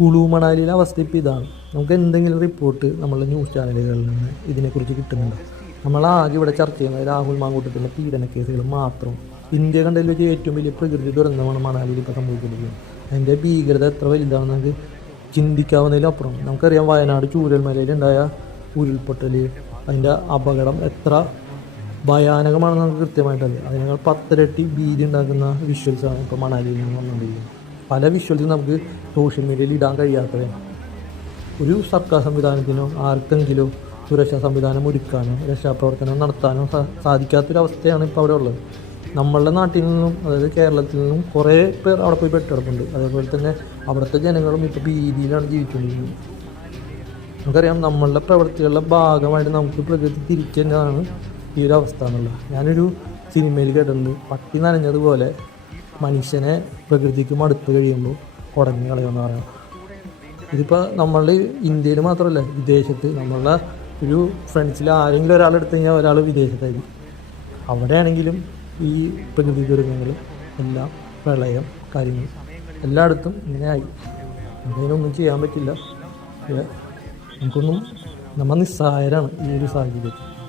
കുളു മണാലിയിലെ അവസ്ഥ ഇപ്പോൾ ഇതാണ്. നമുക്ക് എന്തെങ്കിലും റിപ്പോർട്ട് നമ്മളുടെ ന്യൂസ് ചാനലുകളിൽ നിന്ന് ഇതിനെക്കുറിച്ച് കിട്ടുന്നുണ്ട്? നമ്മളാകെ ഇവിടെ ചർച്ച ചെയ്യുന്നത് രാഹുൽ മാങ്കൂട്ടത്തിന്റെ പീഡന കേസുകൾ മാത്രം. ഇന്ത്യ കണ്ടതിൽ വെച്ച് ഏറ്റവും വലിയ പ്രകൃതി ദുരന്തമാണ് മണാലിയിൽ ഇപ്പോൾ സംഭവിച്ചിരിക്കുന്നത്. അതിന്റെ ഭീകരത എത്ര വലുതാണെന്ന് നമുക്ക് ചിന്തിക്കാവുന്നതിലപ്പുറം നമുക്കറിയാം വയനാട് ചൂരൽമലയിലുണ്ടായ ഉരുൾപൊട്ടൽ അതിന്റെ അപകടം എത്ര ഭയാനകമാണെന്ന് നമുക്ക് കൃത്യമായിട്ടറിയാം. അതിനേക്കാൾ പത്തിരട്ടി ഭീതി ഉണ്ടാക്കുന്ന വിഷ്വൽസാണ് ഇപ്പോൾ മണാലിയിൽ നിന്ന് വന്നുകൊണ്ടിരിക്കുന്നത്. പല വിഷ്വൽസും നമുക്ക് സോഷ്യൽ മീഡിയയിൽ ഇടാൻ കഴിയാത്തവയാണ് ഒരു സർക്കാർ സംവിധാനത്തിനോ ആർക്കെങ്കിലും സുരക്ഷാ സംവിധാനം ഒരുക്കാനോ രക്ഷാപ്രവർത്തനം നടത്താനോ സാധിക്കാത്തൊരവസ്ഥയാണ് ഇപ്പോൾ അവിടെ ഉള്ളത്. നമ്മളുടെ നാട്ടിൽ നിന്നും അതായത് കേരളത്തിൽ നിന്നും കുറേ പേർ അവിടെ പോയി പെട്ടിടപ്പുണ്ട്. അതേപോലെ തന്നെ അവിടുത്തെ ജനങ്ങളും ഇപ്പോൾ ഭീതിയിലാണ് ജീവിച്ചുകൊണ്ടിരിക്കുന്നത്. നമുക്കറിയാം നമ്മളുടെ പ്രവൃത്തികളുടെ ഭാഗമായിട്ട് നമുക്ക് പ്രകൃതി തിരിക്കേണ്ടതാണ് ഈ ഒരു അവസ്ഥ എന്നുള്ളത്. ഞാനൊരു സിനിമയിൽ കേട്ടിട്ടുണ്ട്. പട്ടി നനഞ്ഞതുപോലെ മനുഷ്യനെ പ്രകൃതിക്കും അടുത്ത് കഴിയുമ്പോൾ ഉടങ്ങി കളയുമെന്ന് പറയാം. ഇതിപ്പോൾ നമ്മൾ ഇന്ത്യയിൽ മാത്രമല്ല വിദേശത്ത് നമ്മളുടെ ഒരു ഫ്രണ്ട്സിൽ ആരെങ്കിലും ഒരാൾ എടുത്തു കഴിഞ്ഞാൽ ഒരാൾ വിദേശത്തായിരിക്കും. അവിടെയാണെങ്കിലും ഈ പ്രകൃതി ദുരന്തങ്ങൾ എല്ലാം പ്രളയം കാര്യങ്ങൾ എല്ലായിടത്തും ഇങ്ങനെ ആയി. നമുക്കതിനൊന്നും ചെയ്യാൻ പറ്റില്ല. നമുക്കൊന്നും നമ്മൾ നിസ്സഹായരാണ് ഈ ഒരു സാഹചര്യത്തിൽ.